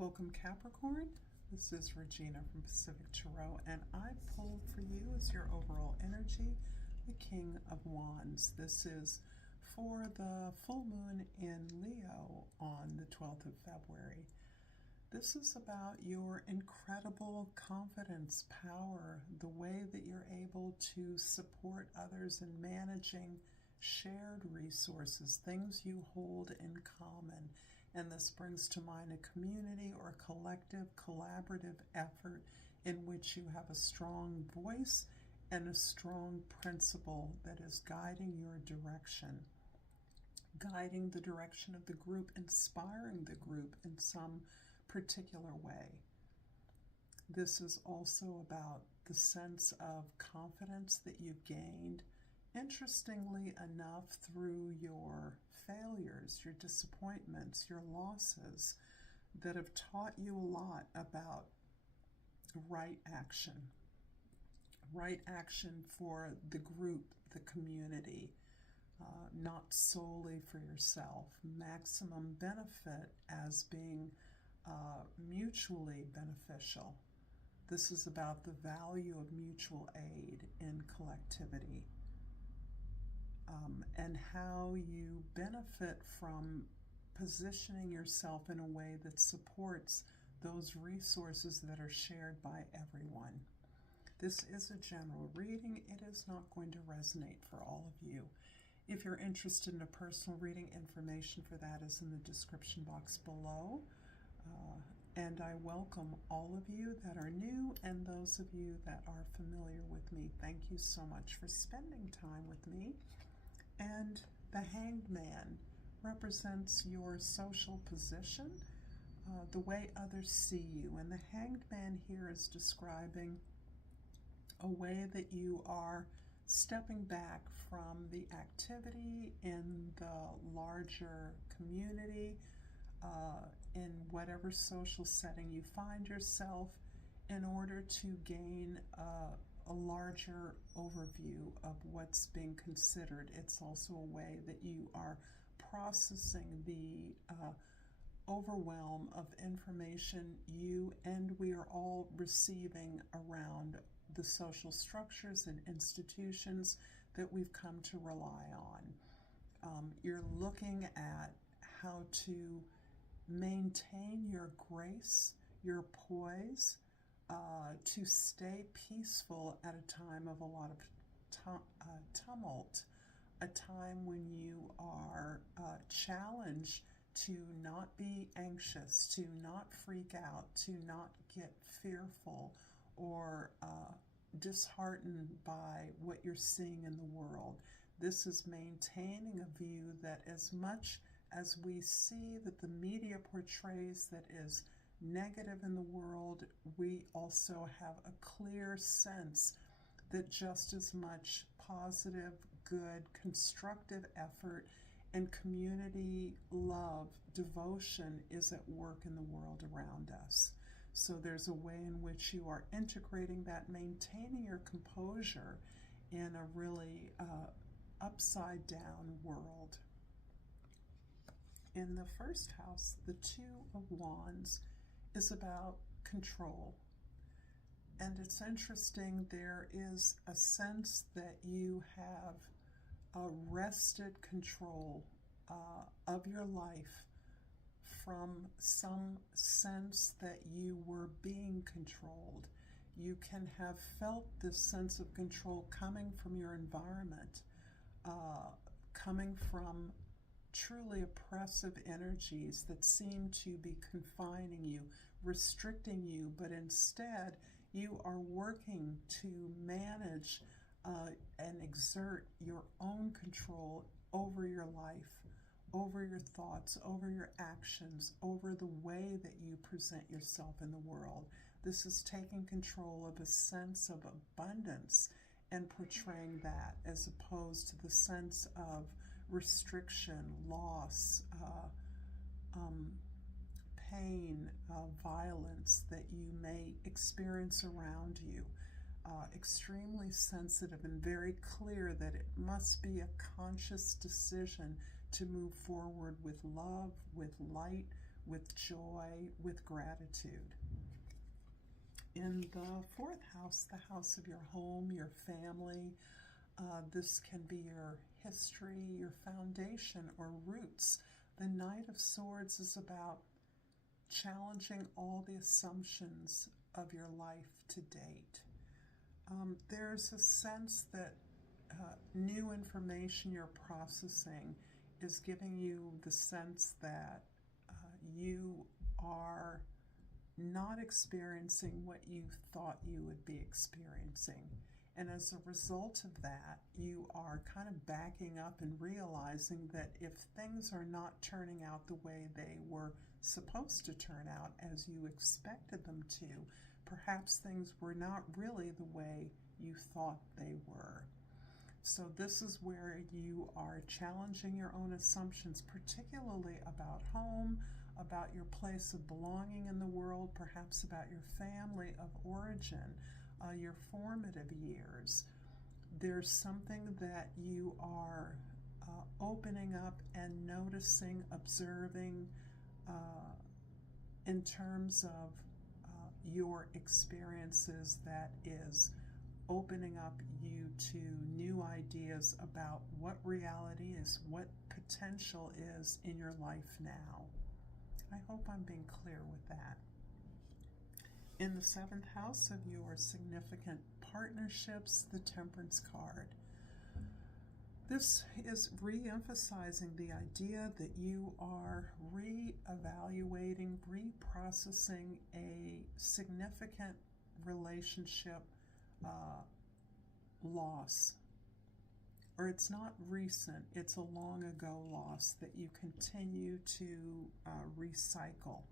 Welcome, Capricorn. This is Regina from Pacific Tarot, and I pulled for you as your overall energy the King of Wands. This is for the full moon in Leo on the 12th of February. This is about your incredible confidence, power, the way that you're able to support others in managing shared resources, things you hold in common. And this brings to mind a community or collective, collaborative effort in which you have a strong voice and a strong principle that is guiding your direction, guiding the direction of the group, inspiring the group in some particular way. This is also about the sense of confidence that you've gained, interestingly enough, through your failures, your disappointments, your losses, that have taught you a lot about right action for the group, the community, not solely for yourself. Maximum benefit as being mutually beneficial. This is about the value of mutual aid in collectivity, and how you benefit from positioning yourself in a way that supports those resources that are shared by everyone. This is a general reading. It is not going to resonate for all of you. If you're interested in a personal reading, information for that is in the description box below. And I welcome all of you that are new and those of you that are familiar with me. Thank you so much for spending time with me. And the Hanged Man represents your social position, the way others see you. And the Hanged Man here is describing a way that you are stepping back from the activity in the larger community, in whatever social setting you find yourself, in order to gain a larger overview of what's being considered. It's also a way that you are processing the overwhelm of information you and we are all receiving around the social structures and institutions that we've come to rely on. You're looking at how to maintain your grace, your poise, to stay peaceful at a time of a lot of tumult, a time when you are challenged to not be anxious, to not freak out, to not get fearful or disheartened by what you're seeing in the world. This is maintaining a view that as much as we see that the media portrays that is negative in the world, we also have a clear sense that just as much positive, good, constructive effort and community love, devotion is at work in the world around us. So there's a way in which you are integrating that, maintaining your composure in a really upside down world. In the first house, the Two of Wands is about control. And it's interesting, there is a sense that you have wrested control of your life from some sense that you were being controlled. You can have felt this sense of control coming from your environment, coming from truly oppressive energies that seem to be confining you, restricting you, but instead you are working to manage and exert your own control over your life, over your thoughts, over your actions, over the way that you present yourself in the world. This is taking control of a sense of abundance and portraying that, as opposed to the sense of restriction, loss, pain, violence that you may experience around you. Extremely sensitive and very clear that it must be a conscious decision to move forward with love, with light, with joy, with gratitude. In the fourth house, the house of your home, your family, this can be your history, your foundation, or roots. The Knight of Swords is about challenging all the assumptions of your life to date. There's a sense that new information you're processing is giving you the sense that you are not experiencing what you thought you would be experiencing. And as a result of that, you are kind of backing up and realizing that if things are not turning out the way they were supposed to turn out as you expected them to, perhaps things were not really the way you thought they were. So this is where you are challenging your own assumptions, particularly about home, about your place of belonging in the world, perhaps about your family of origin, your formative years. There's something that you are opening up and noticing, observing in terms of your experiences that is opening up you to new ideas about what reality is, what potential is in your life now. I hope I'm being clear with that. In the seventh house of your significant partnerships, the Temperance card. This is re-emphasizing the idea that you are re-evaluating, reprocessing a significant relationship loss. Or it's not recent, it's a long ago loss that you continue to recycle.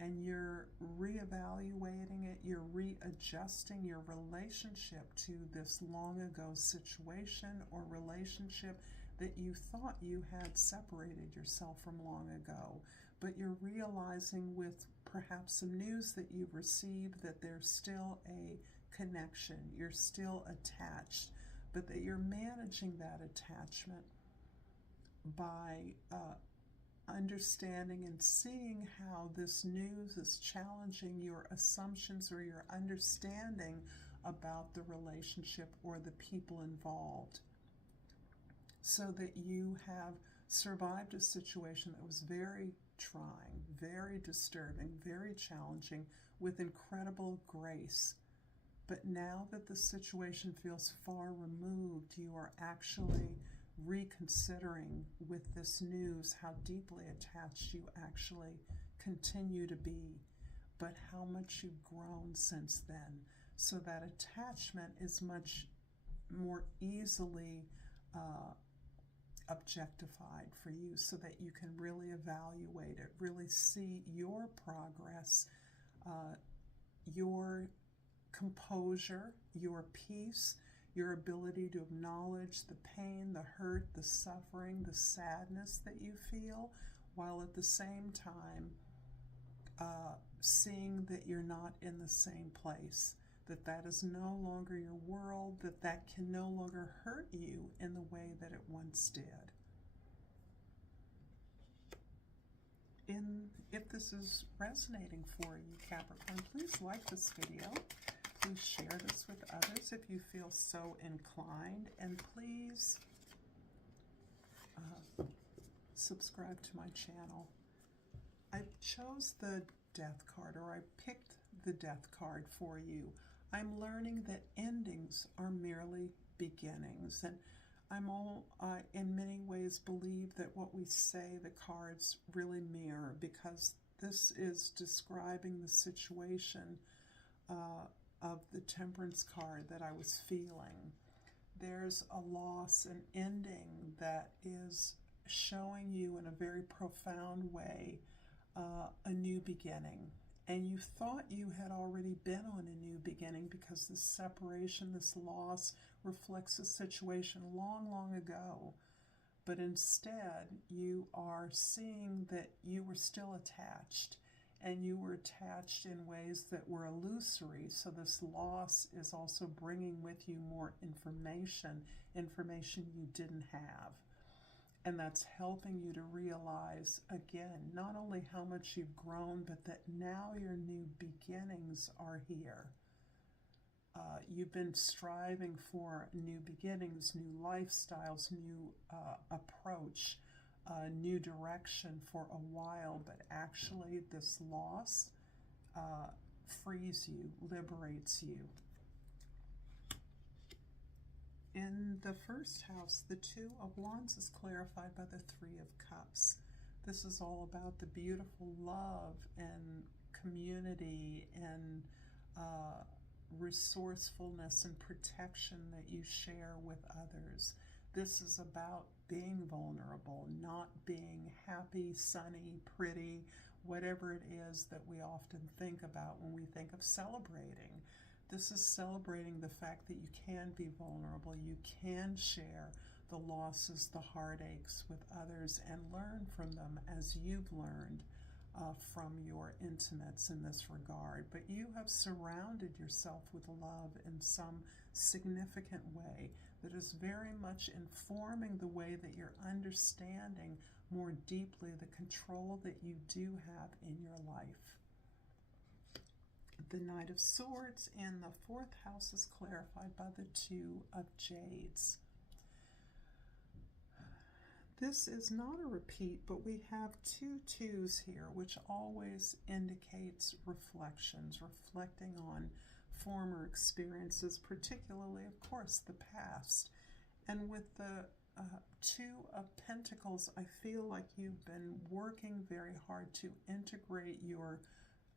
And you're reevaluating it, you're readjusting your relationship to this long ago situation or relationship that you thought you had separated yourself from long ago. But you're realizing with perhaps some news that you've received that there's still a connection, you're still attached, but that you're managing that attachment by understanding and seeing how this news is challenging your assumptions or your understanding about the relationship or the people involved, so that you have survived a situation that was very trying, very disturbing, very challenging, with incredible grace. But now that the situation feels far removed, you are actually reconsidering with this news how deeply attached you actually continue to be, but how much you've grown since then. So that attachment is much more easily objectified for you, so that you can really evaluate it, really see your progress, your composure, your peace, your ability to acknowledge the pain, the hurt, the suffering, the sadness that you feel, while at the same time seeing that you're not in the same place, that that is no longer your world, that that can no longer hurt you in the way that it once did. If this is resonating for you, Capricorn, please like this video. Please share this with others if you feel so inclined, and please subscribe to my channel. I chose the Death card, or I picked the Death card for you. I'm learning that endings are merely beginnings, and I in many ways believe that what we say the cards really mirror, because this is describing the situation of the Temperance card that I was feeling. There's a loss, an ending that is showing you in a very profound way a new beginning. And you thought you had already been on a new beginning, because this separation, this loss, reflects a situation long, long ago. But instead, you are seeing that you were still attached, and you were attached in ways that were illusory. So this loss is also bringing with you more information you didn't have. And that's helping you to realize, again, not only how much you've grown, but that now your new beginnings are here. You've been striving for new beginnings, new lifestyles, new approach, new direction for a while, but actually this loss frees you, liberates you. In the first house, the Two of Wands is clarified by the Three of Cups. This is all about the beautiful love and community and resourcefulness and protection that you share with others. This is about being vulnerable, not being happy, sunny, pretty, whatever it is that we often think about when we think of celebrating. This is celebrating the fact that you can be vulnerable, you can share the losses, the heartaches with others, and learn from them as you've learned from your intimates in this regard. But you have surrounded yourself with love in some significant way that is very much informing the way that you're understanding more deeply the control that you do have in your life. The Knight of Swords in the fourth house is clarified by the Two of Jades. This is not a repeat, but we have two twos here, which always indicates reflections, reflecting on former experiences, particularly, of course, the past. And with the Two of Pentacles, I feel like you've been working very hard to integrate your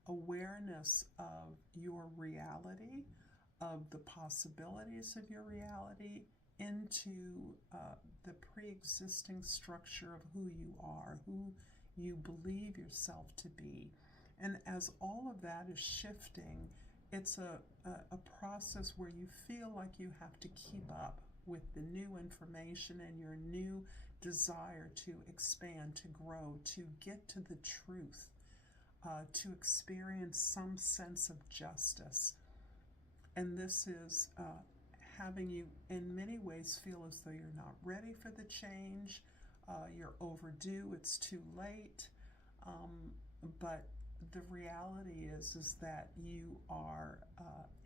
awareness of your reality, of the possibilities of your reality, into the pre-existing structure of who you are, who you believe yourself to be. And as all of that is shifting, it's a process where you feel like you have to keep up with the new information and your new desire to expand, to grow, to get to the truth, to experience some sense of justice. And this is having you in many ways feel as though you're not ready for the change, you're overdue, it's too late, but the reality is that you are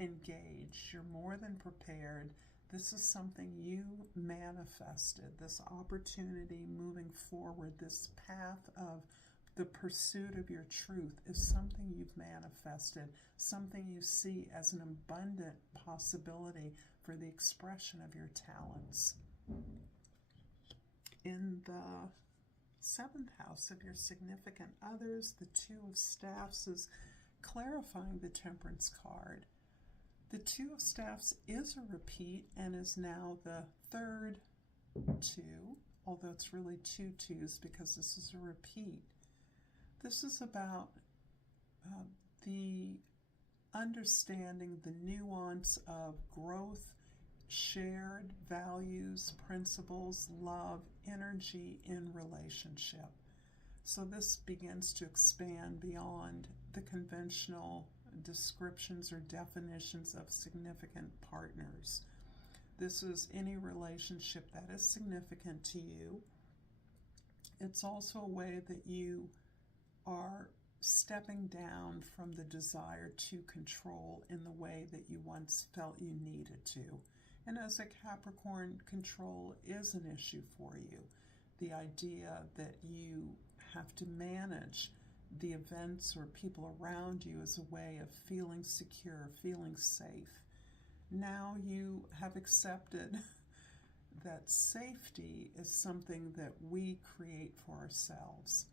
engaged, you're more than prepared. This is something you manifested, this opportunity moving forward, this path of the pursuit of your truth is something you've manifested, something you see as an abundant possibility for the expression of your talents. In the seventh house of your significant others, the Two of Staffs is clarifying the Temperance card. The Two of Staffs is a repeat and is now the third two, although it's really two twos because this is a repeat. This is about the understanding the nuance of growth, shared values, principles, love, energy in relationship. So this begins to expand beyond the conventional descriptions or definitions of significant partners. This is any relationship that is significant to you. It's also a way that you are stepping down from the desire to control in the way that you once felt you needed to. And as a Capricorn, control is an issue for you. The idea that you have to manage the events or people around you as a way of feeling secure, feeling safe. Now you have accepted that safety is something that we create for ourselves.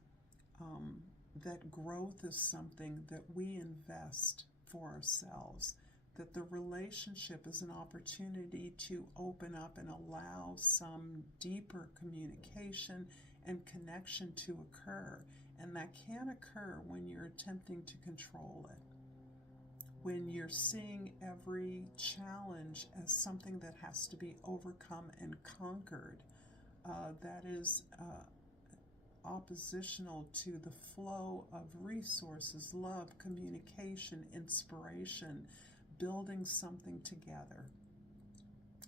That growth is something that we invest for ourselves, that the relationship is an opportunity to open up and allow some deeper communication and connection to occur. And that can occur when you're attempting to control it, when you're seeing every challenge as something that has to be overcome and conquered, that is oppositional to the flow of resources, love, communication, inspiration, building something together.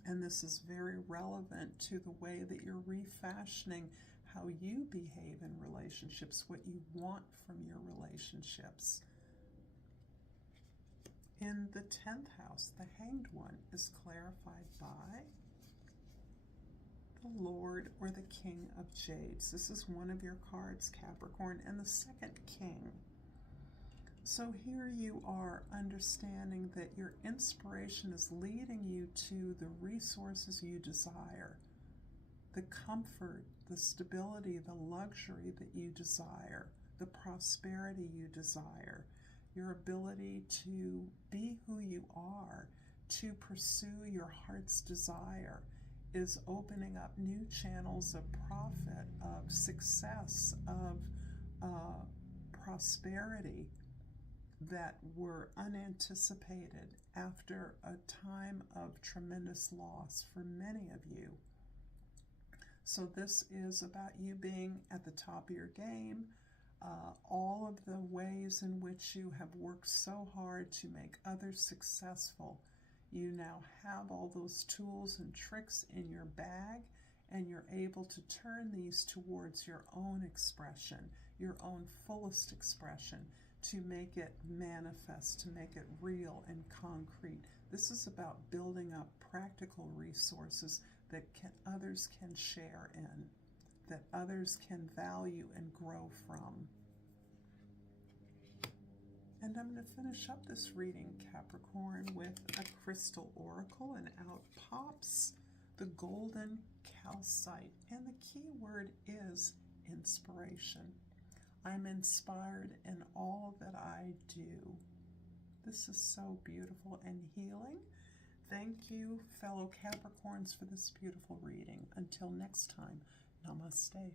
And this is very relevant to the way that you're refashioning how you behave in relationships, what you want from your relationships. In the 10th house, the Hanged One is clarified by the Lord or the King of Jades. This is one of your cards, Capricorn, and the second King. So here you are understanding that your inspiration is leading you to the resources you desire, the comfort, the stability, the luxury that you desire, the prosperity you desire, your ability to be who you are, to pursue your heart's desire, is opening up new channels of profit, of success, of prosperity that were unanticipated after a time of tremendous loss for many of you. So this is about you being at the top of your game, all of the ways in which you have worked so hard to make others successful. You now have all those tools and tricks in your bag, and you're able to turn these towards your own expression, your own fullest expression, to make it manifest, to make it real and concrete. This is about building up practical resources that others can share in, that others can value and grow from. And I'm going to finish up this reading, Capricorn, with a crystal oracle, and out pops the golden calcite. And the key word is inspiration. I'm inspired in all that I do. This is so beautiful and healing. Thank you, fellow Capricorns, for this beautiful reading. Until next time, namaste.